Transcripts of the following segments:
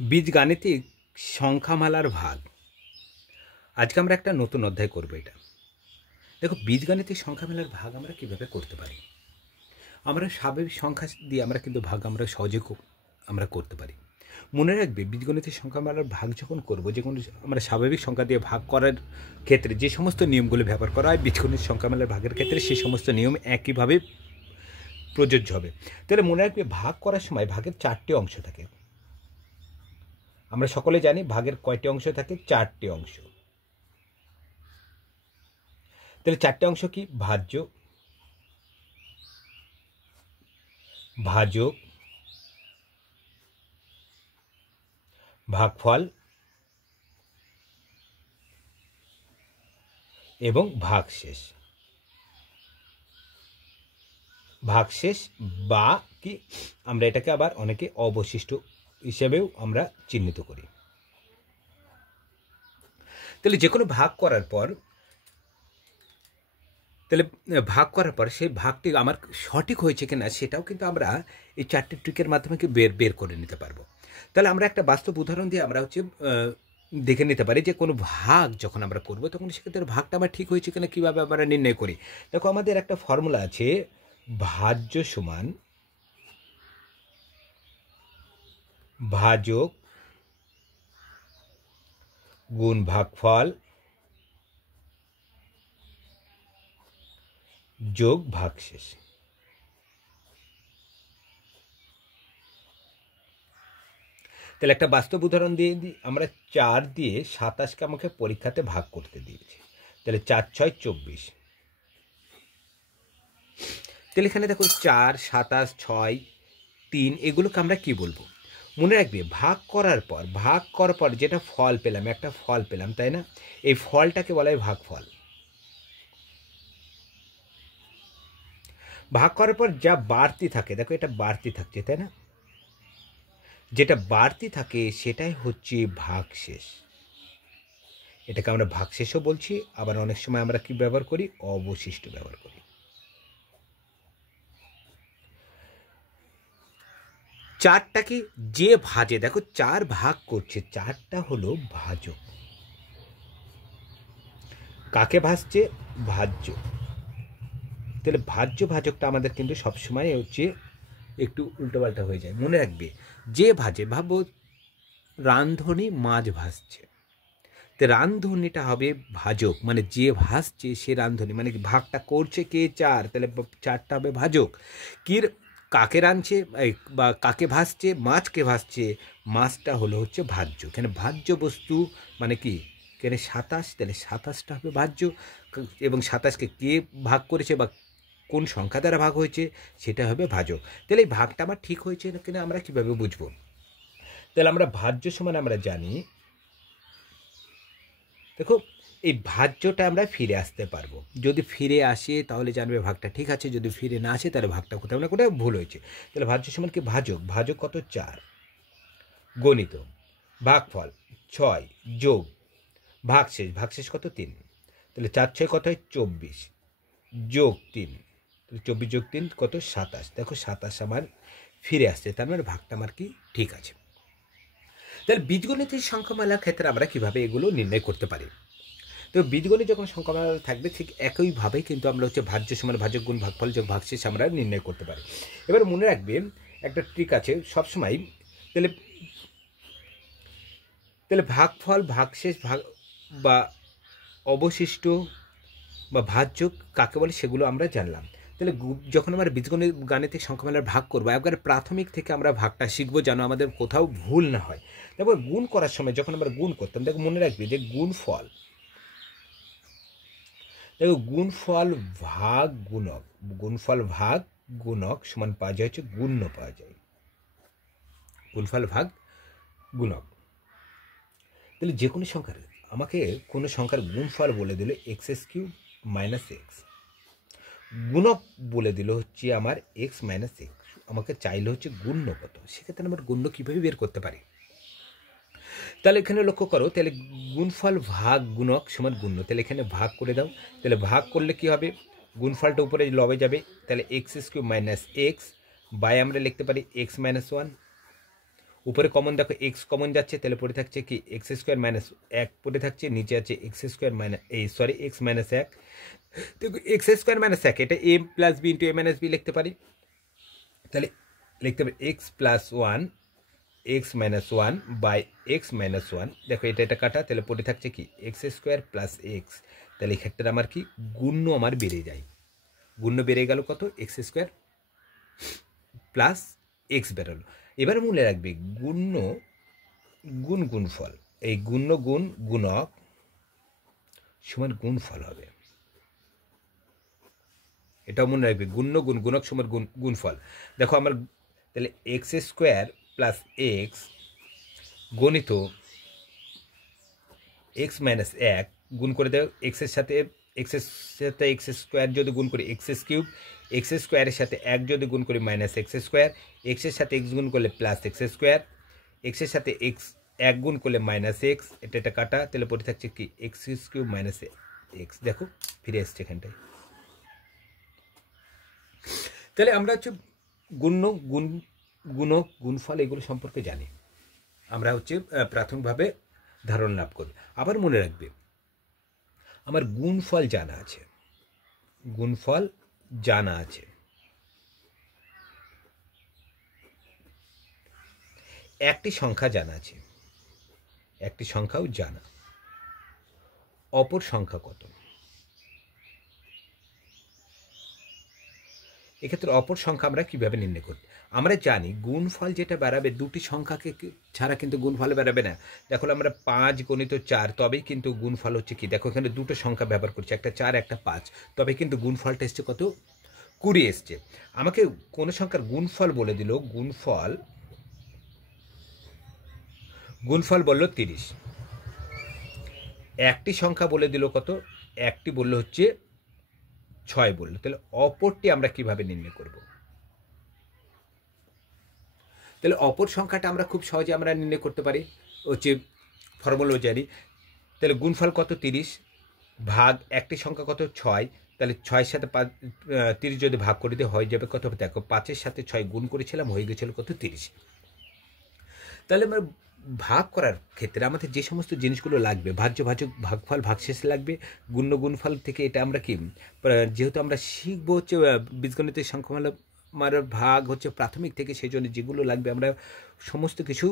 বীজগাণিতিক সংখ্যামালার ভাগ। আজকে আমরা একটা নতুন অধ্যায় করব। এটা দেখো, বীজগাণিতিক সংখ্যামালার ভাগ আমরা কিভাবে করতে পারি। আমরা স্বাভাবিক সংখ্যা দিয়ে আমরা কিন্তু ভাগ আমরা সহজে আমরা করতে পারি। মনে রাখবে, বীজগণিতের সংখ্যামালার ভাগ যখন করব, যে কোনো আমরা স্বাভাবিক সংখ্যা দিয়ে ভাগ করার ক্ষেত্রে যে সমস্ত নিয়মগুলো ব্যবহার করা হয় বীজগণিত সংখ্যামালার ভাগের ক্ষেত্রে সেই সমস্ত নিয়ম একইভাবে প্রযোজ্য হবে। তাহলে মনে রাখবে, ভাগ করার সময় ভাগের 4টি অংশ থাকে। আমরা সকলে জানি ভাগের কয়টি অংশ থাকে? 4টি অংশ। তাহলে 4টে অংশ কি? ভাজ্য, ভাজক, ভাগফল এবং ভাগশেষ। ভাগশেষ বা কি আমরা এটাকে আবার অনেকে অবশিষ্ট হিসেবেও আমরা চিহ্নিত করি। তাহলে যে কোনো ভাগ করার পর সেই ভাগটি আমার সঠিক হয়েছে কিনা সেটাও কিন্তু আমরা এই 4টি ট্রিকের মাধ্যমে কি বের করে নিতে পারবো। তাহলে আমরা একটা বাস্তব উদাহরণ দিয়ে আমরা দেখে নিতে পারি যে কোনো ভাগ যখন আমরা করবো তখন সেক্ষেত্রে ভাগটা আমার ঠিক হয়েছে কিনা কীভাবে আমরা নির্ণয় করি। দেখো, আমাদের একটা ফর্মুলা আছে, ভাজ্য সমান ভাজক গুণ ভাগফল যোগ ভাগশেষ। তাহলে একটা বাস্তব উদাহরণ দিয়ে আমরা 4 দিয়ে 27কে আমাকে পরীক্ষাতে ভাগ করতে দিয়েছি। তাহলে 4 6 24। তাহলে এখানে দেখো 4 27 6 3 এগুলোকে আমরা কি বলবো? মনে রাখবে, ভাগ করার পর যেটা ফল পেলাম, একটা ফল পেলাম, তাই না? এই ফলটাকে বলা হয় ভাগফল। ভাগ করার পর যা বাড়তি থাকে, দেখো এটা বাড়তি থাকছে, তাই না? যেটা বাড়তি থাকে সেটাই হচ্ছে ভাগশেষ। এটাকে আমরা ভাগশেষও বলছি, আবার অনেক সময় আমরা কি ব্যবহার করি? অবশিষ্ট ব্যবহার করি। 4টাকে যে ভাজে, দেখো 4 ভাগ করছে, 4টা হলো ভাজক। কাকে ভাজছে? ভাজ্য। তাহলে ভাজ্য ভাজকটা আমাদের কিন্তু সবসময় একটু উল্টোপাল্টা হয়ে যায়। মনে রাখবে, যে ভাজে, ভাবো রাঁধুনি মাছ ভাজছে, তো রাঁধুনিটা হবে ভাজক, মানে যে ভাজছে সে রাঁধুনি, মানে ভাগটা করছে কে? 4, তাহলে 4টা হবে ভাজক। কাকে রাঁধছে বা কাকে ভাজছে? মাছকে ভাজছে, মাছটা হচ্ছে ভাজ্য। এখানে ভাজ্য বস্তু মানে কি? এখানে 27, তাহলে 27টা হবে ভাজ্য। এবং 27কে কে ভাগ করেছে বা কোন সংখ্যা দ্বারা ভাগ হয়েছে সেটা হবে ভাজক। তাহলে এই ভাগটা আমার ঠিক হয়েছে কিনা আমরা কিভাবে বুঝবো? তাহলে আমরা ভাজ্য সমান আমরা জানি, দেখো এই ভাজ্যটা আমরা ফিরে আসতে পারবো। যদি ফিরে আসে তাহলে জানবে ভাগটা ঠিক আছে, যদি ফিরে না আসে তাহলে ভাগটা কোথাও না কোথাও ভুল হয়েছে। তাহলে ভাজ্য সমান কি? ভাজক। ভাজক কত? 4 গণিত ভাগফল 6 যোগ ভাগশেষ কত? 3। তাহলে 4 6 কত হয়? 24 যোগ 3, তাহলে 24 যোগ 3 কত? 27। দেখো 27 আমার ফিরে আসছে, তার মানে ভাগটা আমার কি ঠিক আছে। তাহলে বীজগণিতের সংখ্যামালার ক্ষেত্রে আমরা কিভাবে এগুলো নির্ণয় করতে পারি? তো বীজগণিত যখন সংখ্যামালা থাকবে ঠিক একইভাবে কিন্তু আমরা ভাজ্য সমান ভাজক গুণ ভাগফল যোগ ভাগশেষ আমরা নির্ণয় করতে পারি। এবার মনে রাখবে, একটা ট্রিক আছে সবসময়। তাহলে ভাগফল, ভাগশেষ, বা অবশিষ্ট বা ভাজ্য কাকে বলে সেগুলো আমরা জানলাম। তাহলে যখন আমরা বীজগণিত গাণিতিক সংখ্যামালার ভাগ করবো, একবার প্রাথমিক থেকে আমরা ভাগটা শিখবো যেন আমাদের কোথাও ভুল না হয়। তারপর গুণ করার সময় যখন আমরা গুণ করতাম, দেখো মনে রাখবে যে গুণফল ভাগ গুণক সমান পাওয়া যায় গুণ্য পাওয়া যায়। গুণফল ভাগ গুণক। তাহলে যে কোনো সংখ্যার, আমাকে কোনো সংখ্যার গুণফল বলে দিল x³ - x, গুণক বলে দিল আমার x - x, আমাকে চাইলে গুণ্য কত। সেক্ষেত্রে আমার গুণ্য কীভাবে বের করতে পারি? তাহলে এখানে লক্ষ্য করো, তাহলে গুণফল ভাগ গুণক সমান গুণ্য। তাহলে এখানে ভাগ করে দাও। তাহলে ভাগ করলে কি হবে? গুণফলটা উপরে লবে যাবে, তাহলে x³ - x বাই আমরা লিখতে পারি x - 1 উপরে কমন দেখো এক্স কমন যাচ্ছে, তাহলে পড়ে থাকছে কি এক্স স্কোয়ার মাইনাস 1 পড়ে থাকছে, নিচে আছে x square minus x minus 1। দেখো এক্স স্কোয়ার মাইনাস 1 এটা a plus b into a minus b লিখতে পারি, তাহলে লিখতে পারি x plus 1 x minus 1 by x minus 1। দেখো এটা কাটা, তাহলে পড়ে থাকছে কি এক্স স্কোয়ার প্লাস এক্স। তাহলে এক্ষেত্রে আমার কি গুণ্য আমার বেড়ে যায়, গুণ্য বেড়ে গেল কত এক্স স্কোয়ার প্লাস এক্স বেরোলো। এবার মনে রাখবে গুণ্য গুণ গুণফল, এই গুণ্য গুণ গুণক সমান গুণফল হবে, এটাও মনে রাখবে গুণ্য গুণ গুণক সমান গুণফল। দেখো আমার তাহলে এক্স স্কোয়ার প্লাস এক্স গণিত এক্স মাইনাস 1 গুণ করে দেয় এক্সের সাথে এক্স স্কোয়ার যদি গুণ করি এক্স কিউব, এক্স স্কোয়ারের সাথে 1 যদি গুণ করি মাইনাস এক্স স্কোয়ার, এক্সের সাথে এক্স গুণ করলে প্লাস এক্স স্কোয়ার, এক্সের সাথে এক্স 1 গুণ করলে মাইনাস এক্স, এটা কাটা, তাহলে পড়ে থাকছে কি এক্স কিউব মাইনাস এক্স। দেখো ফিরে এসছে এখানটায়। তাহলে আমরা হচ্ছে গুণক গুণফল এগুলো সম্পর্কে জানি, আমরা হচ্ছে প্রাথমিকভাবে ধারণা লাভ করি। আবার মনে রাখবে আমার গুণফল জানা আছে, গুণফল জানা আছে, একটি সংখ্যা জানা আছে, একটি সংখ্যাও জানা, অপর সংখ্যা কত, এক্ষেত্রে অপর সংখ্যা আমরা কিভাবে নির্ণয় করি? আমরা জানি গুণফল যেটা বেরাবে দুটি সংখ্যাকে ছাড়া কিন্তু গুণফল বেরাবে না। দেখো আমরা 5 গুণিত 4 তবেই কিন্তু গুণফল হচ্ছে কি, দেখো এখানে দুটো সংখ্যা ব্যবহার করছি, একটা 4 একটা 5, তবে কিন্তু গুণফলটা এসছে কত 20 এসছে। আমাকে কোন সংখ্যার গুণফল বলে দিল, গুণফল বললো 30, একটি সংখ্যা বলে দিল কত, একটি বললো হচ্ছে 6 বললো, তাহলে অপরটি আমরা কিভাবে নির্ণয় করব? তাহলে অপর সংখ্যাটা আমরা খুব সহজে আমরা নির্ণয় করতে পারি, হচ্ছে ফর্মুলা জানি। তাহলে গুণফল কত 30 ভাগ একটি সংখ্যা কত 6, তাহলে 6-এর সাথে 30 যদি ভাগ করে দিয়ে হয়ে যাবে কত, দেখো 5-এর সাথে 6 গুণ করেছিলাম, হয়ে গেছিল কত 30। তাহলে আমরা ভাগ করার ক্ষেত্রে আমাদের যে সমস্ত জিনিসগুলো লাগবে, ভাজ্য ভাজক ভাগফল ভাগশেষ লাগবে, গুণ্য গুণফল থেকে এটা আমরা কি, যেহেতু আমরা শিখবো হচ্ছে বীজগণিতের সংখ্যামালার ভাগ হচ্ছে প্রাথমিক থেকে, সেই জন্য যেগুলো লাগবে আমরা সমস্ত কিছু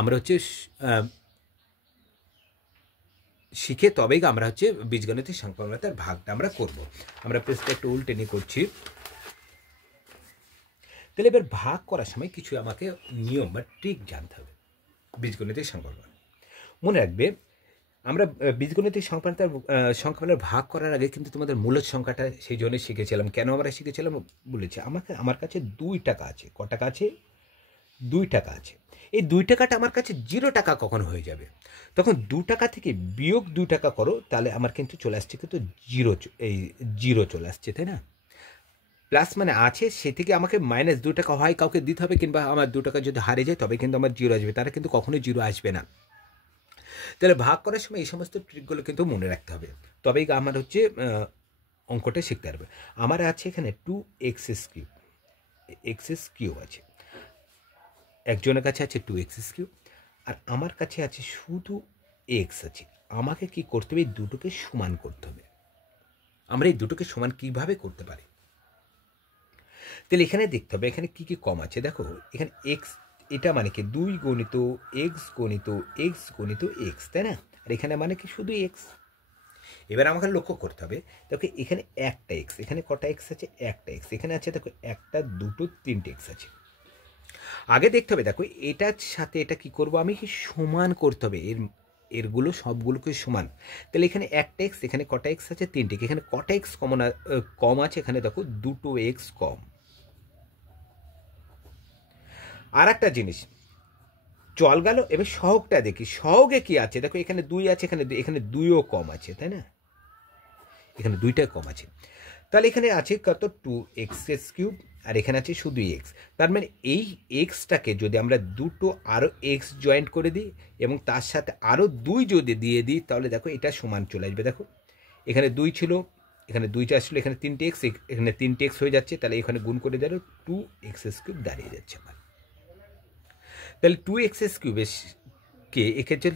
আমরা হচ্ছে শিখে তবেই আমরা হচ্ছে বীজগণিতের সংখ্যামালার ভাগটা আমরা করব। আমরা পেজটা একটু উল্টে নিয়ে করছি। তাহলে এবার ভাগ করার সময় কিছু আমাকে নিয়ম বা ট্রিক জানতে হবে বীজগণিতের সংখ্যামালা। মনে রাখবে আমরা বীজগণিতের সংখ্যামালার ভাগ করার আগে কিন্তু তোমাদের মূলত সংখ্যাটা সেই জন্য শিখেছিলাম। কেন আমরা শিখেছিলাম বলেছি, আমার কাছে 2 টাকা আছে, ক টাকা আছে 2 টাকা আছে। এই 2 টাকাটা আমার কাছে 0 টাকা কখন হয়ে যাবে, তখন 2 টাকা থেকে বিয়োগ 2 টাকা করো, তাহলে আমার কিন্তু চলে আসছে কিন্তু জিরো চলে আসছে, তাই না? প্লাস মানে আছে, সে থেকে আমাকে মাইনাস 2 টাকা হয় কাউকে দিতে হবে, কিংবা আমার 2 টাকা যদি হারিয়ে যায় তবে কিন্তু আমার 0 আসবে, তারা কিন্তু কখনোই 0 আসবে না। তাহলে ভাগ করার সময় এই সমস্ত ট্রিকগুলো কিন্তু মনে রাখতে হবে, তবেই আমার হচ্ছে অঙ্কটা শিখতে পারবে। আমার আছে এখানে 2x কিউব আছে, একজনের কাছে আছে 2x কিউব, আর আমার কাছে আছে শুধু x আছে। আমাকে কি করতে হবে, এই দুটোকে সমান করতে হবে। আমরা এই দুটোকে সমান কিভাবে করতে পারি, তাহলে এখানে দেখতে হবে এখানে কি কি কম আছে। দেখো এখানে x, এটা মানে কি 2 গণিত x গণিত x গণিত x, তাই না? আর এখানে মানে কি শুধু x। এবার আমাকে লক্ষ্য করতে হবে, দেখো এখানে একটা x, এখানে কটা x আছে, একটা x, এখানে আছে দেখো একটা, দুটো, 3টে x আছে। আগে দেখতে হবে, দেখো এটার সাথে এটা কি করব, আমি কি সমান করতে হবে, এরগুলো সবগুলোকে সমান। তাহলে এখানে একটা x, এখানে কটা x আছে 3টে, এখানে কটা x কম আছে, এখানে দেখো 2টো x কম। আর একটা জিনিস চল গেল, এবার সহগটা দেখি, সহগে কি আছে, দেখো এখানে 2 আছে, এখানে 2ও কম আছে, তাই না? এখানে 2টা কম আছে, তাহলে এখানে আছে কত 2x কিউব, আর এখানে আছে শুধু x। তার মানে এই এক্সটাকে যদি আমরা দুটো আরও x জয়েন্ট করে দিই এবং তার সাথে আরও 2 যদি দিয়ে দিই, তাহলে দেখো এটা সমান চলে আসবে। দেখো এখানে 2 ছিল, এখানে 2টা আসলো, এখানে 3টে x, এখানে 3টে x হয়ে যাচ্ছে, তাহলে এখানে গুণ করে দিলে 2x কিউব দাঁড়িয়ে যাচ্ছে আমার। তাহলে 2x³ কে এক্ষেত্রে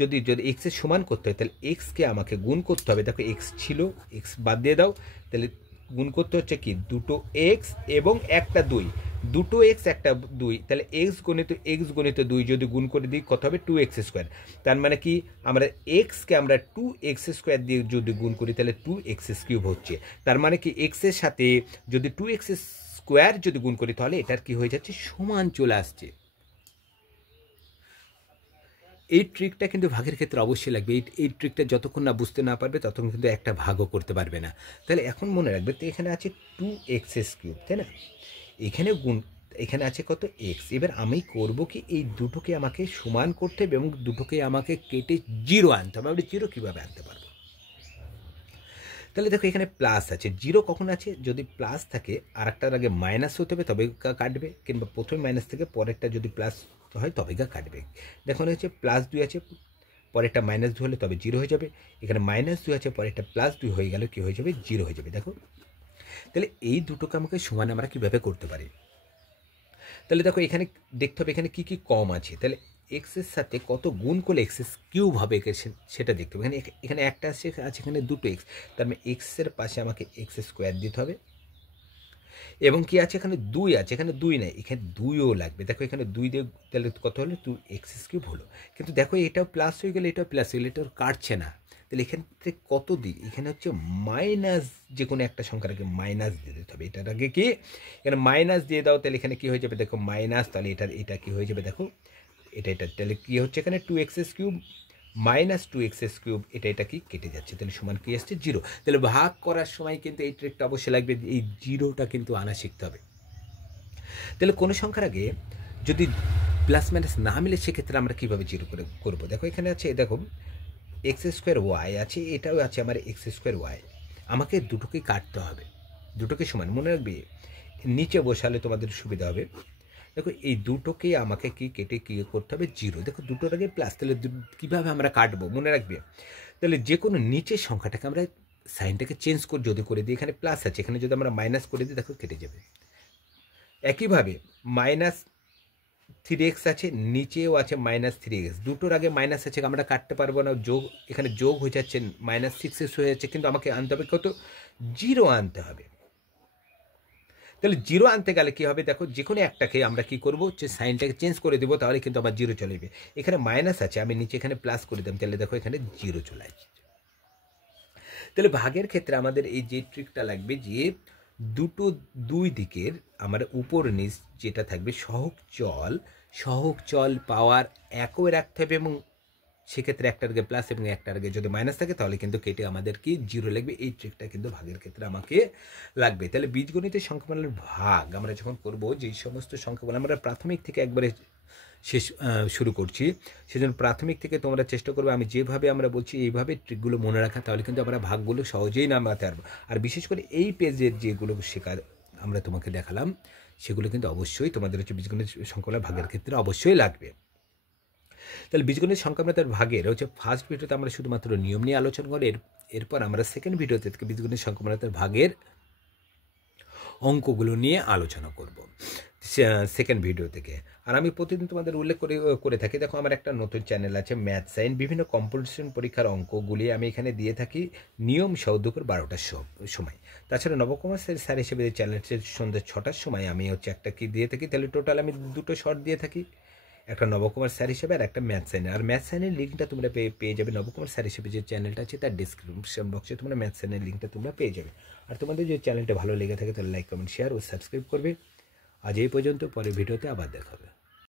যদি যদি এক্সের সমান করতে হয় তাহলে এক্সকে আমাকে গুণ করতে হবে। দেখো এক্স ছিল, এক্স বাদ দিয়ে দাও, তাহলে গুণ করতে হচ্ছে কি দুটো এক্স এবং একটা 2, দুটো এক্স একটা 2, তাহলে এক্স গণিত 2 যদি গুণ করে দিই কত হবে 2x²। তার মানে কি আমরা এক্সকে আমরা 2x² দিয়ে যদি গুণ করি তাহলে 2x³ হচ্ছে। তার মানে কি এক্সের সাথে যদি 2x² যদি গুণ করি তাহলে এটার কি হয়ে যাচ্ছে সমান চলে আসছে। এই ট্রিকটা কিন্তু ভাগের ক্ষেত্রে অবশ্যই লাগবে। এই ট্রিকটা যতক্ষণ না বুঝতে না পারবে ততক্ষণ কিন্তু একটা ভাগও করতে পারবে না। তাহলে এখন মনে রাখবে তো এখানে আছে 2x³, তাই না, এখানে গুণ, এখানে আছে কত এক্স। এবার আমি করব কি এই দুটোকে আমাকে সমান করতে হবে এবং দুটোকে আমাকে কেটে 0 আনতে হবে। আমি 0 কীভাবে আনতে পারবো? তাহলে দেখো এখানে প্লাস আছে, 0 কখন আছে যদি প্লাস থাকে আর একটার আগে মাইনাস হতে হবে তবে কাটবে, কিংবা প্রথমে মাইনাস থেকে পরেরটা যদি প্লাস হয় তবে কাটবে। দেখুন হচ্ছে +2 আছে, পরেরটা -2 হলে তবে 0 হয়ে যাবে। এখানে -2 আছে, পরেরটা +2 হয়ে গেলে কী হয়ে যাবে 0 হয়ে যাবে। দেখো তাহলে এই দুটোকে আমাকে সমান আমরা কীভাবে করতে পারি? তাহলে দেখো এখানে দেখতে হবে এখানে কী কী কম আছে। তাহলে এক্সের সাথে কত গুণ করলে x³ হবে সেটা দেখতে হবে। এখানে একটা আছে এখানে দুটো এক্স, তার মানে এক্সের পাশে আমাকে x² দিতে হবে। এবং কি আছে এখানে 2 আছে, এখানে 2 নাই, এখানে 2ও লাগবে। দেখো এখানে 2 দিয়ে তাহলে কত হলো 2x³ হলো। কিন্তু দেখো এটাও প্লাস হয়ে গেলে এটাও প্লাস হয়ে গেলে এটা কাটছে না। তাহলে এখান থেকে কত দিই, এখানে হচ্ছে মাইনাস, যে কোনো একটা সংখ্যার আগে মাইনাস দিয়ে দিতে হবে। এটার আগে কি এখানে মাইনাস দিয়ে দাও, তাহলে এখানে কি হয়ে যাবে দেখো মাইনাস, তাহলে এটা কি হয়ে যাবে দেখো এটা তাহলে কি হচ্ছে এখানে 2x³ -2x³ এটা কি কেটে যাচ্ছে, তাহলে সমান কি আসছে 0। তাহলে ভাগ করার সময় কিন্তু এই ট্রিকটা অবশ্যই লাগবে, এই 0টা কিন্তু আনা শিখতে হবে। তাহলে কোনো সংখ্যার আগে যদি প্লাস মাইনাস না মিলে সেক্ষেত্রে আমরা কীভাবে 0 করে করবো? দেখো এখানে আছে, দেখো x² আছে, এটাও আছে আমার x², আমাকে দুটোকে কাটতে হবে, দুটোকে সমান মনে রাখবে, নিচে বসালে তোমাদের সুবিধা হবে। দেখো এই দুটোকে আমাকে কি কেটে কী করতে হবে 0। দেখো দুটোর আগে প্লাস, তাহলে কীভাবে আমরা কাটবো মনে রাখবে। তাহলে যে কোনো নিচের সংখ্যাটাকে আমরা সাইনটাকে চেঞ্জ করে যদি করে দিই, এখানে প্লাস আছে, এখানে যদি আমরা মাইনাস করে দিই দেখো কেটে যাবে। একইভাবে -3x আছে, নিচেও আছে -3x, দুটোর আগে মাইনাস আছে আমরা কাটতে পারবো না, যোগ, এখানে যোগ হয়ে যাচ্ছে -6x হয়ে যাচ্ছে, কিন্তু আমাকে আনতে হবে কত 0 আনতে হবে। তাহলে 0 আনতে গেলে কী হবে দেখো যে কোনো একটাকে আমরা কী করবো যে সাইনটাকে চেঞ্জ করে দেবো, তাহলে কিন্তু আমার 0 চলে যাবে। এখানে মাইনাস আছে, আমি নিচে এখানে প্লাস করে দিলাম, তাহলে দেখো এখানে 0 চলে আসছে। তাহলে ভাগের ক্ষেত্রে আমাদের এই যে ট্রিকটা লাগবে যে দুই দিকের আমার উপর নিচ যেটা থাকবে সহগ চল পাওয়ার একই রাখতে হবে, এবং সেক্ষেত্রে একটার আগে প্লাস এবং একটার আগে যদি মাইনাস থাকে তাহলে কিন্তু কেটে আমাদের কি 0 লাগবে। এই ট্রিকটা কিন্তু ভাগের ক্ষেত্রে আমাকে লাগবে। তাহলে বীজগণিতের সংখ্যামালার ভাগ আমরা যখন করব, যেই সমস্ত সংখ্যাগুলো আমরা প্রাথমিক থেকে একবারে শেষ শুরু করছি, সেজন্য প্রাথমিক থেকে তোমরা চেষ্টা করবে আমি যেভাবে আমরা বলছি এইভাবে ট্রিকগুলো মনে রাখা, তাহলে কিন্তু আমরা ভাগগুলো সহজেই নামাতে পারবো। আর বিশেষ করে এই পেজের যেগুলো শেখার আমরা তোমাকে দেখালাম সেগুলো কিন্তু অবশ্যই তোমাদের হচ্ছে বীজগণিত সংখ্যামালার ভাগের ক্ষেত্রে অবশ্যই লাগবে। তাহলে বীজগণিত সংখ্যামালার ভাগের হচ্ছে ফার্স্ট ভিডিওতে আমরা শুধুমাত্র নিয়ম নিয়ে আলোচনা করি, এরপর আমরা সেকেন্ড ভিডিওতে বীজগণিত সংখ্যামালার ভাগের অঙ্কগুলো নিয়ে আলোচনা করব সেকেন্ড ভিডিও থেকে। আর আমি প্রতিদিন তোমাদের উল্লেখ করে থাকি, দেখো আমার একটা নতুন চ্যানেল আছে ম্যাথ সাইন, বিভিন্ন কম্পিটিশন পরীক্ষার অঙ্কগুলি আমি এখানে দিয়ে থাকি নিয়ম সহ দুপুর 12টার সময়। তাছাড়া নবকুমার স্যার হিসেবে চ্যানেলটি সন্ধ্যা 6টার সময় আমি হচ্ছে একটা কি দিয়ে থাকি, তাহলে টোটাল আমি দুটো শর্ট দিয়ে থাকি, একটা নবকুমার স্যার হিসেবে আর একটা ম্যাথ সাইনের। আর ম্যাথ সাইনের লিঙ্কটা তোমরা পেয়ে যাবে নবকুমার স্যার হিসেবে যে চ্যানেলটা আছে তার ডিসক্রিপশন বক্সে তোমরা ম্যাথ সাইনের লিঙ্কটা তোমরা পেয়ে যাবে। আর তোমাদের যদি চ্যানেলটা ভালো লেগে থাকে তাহলে লাইক কমেন্ট শেয়ার ও সাবস্ক্রাইব করবে। আজ এই পর্যন্ত, পরের ভিডিওতে আবার দেখা হবে।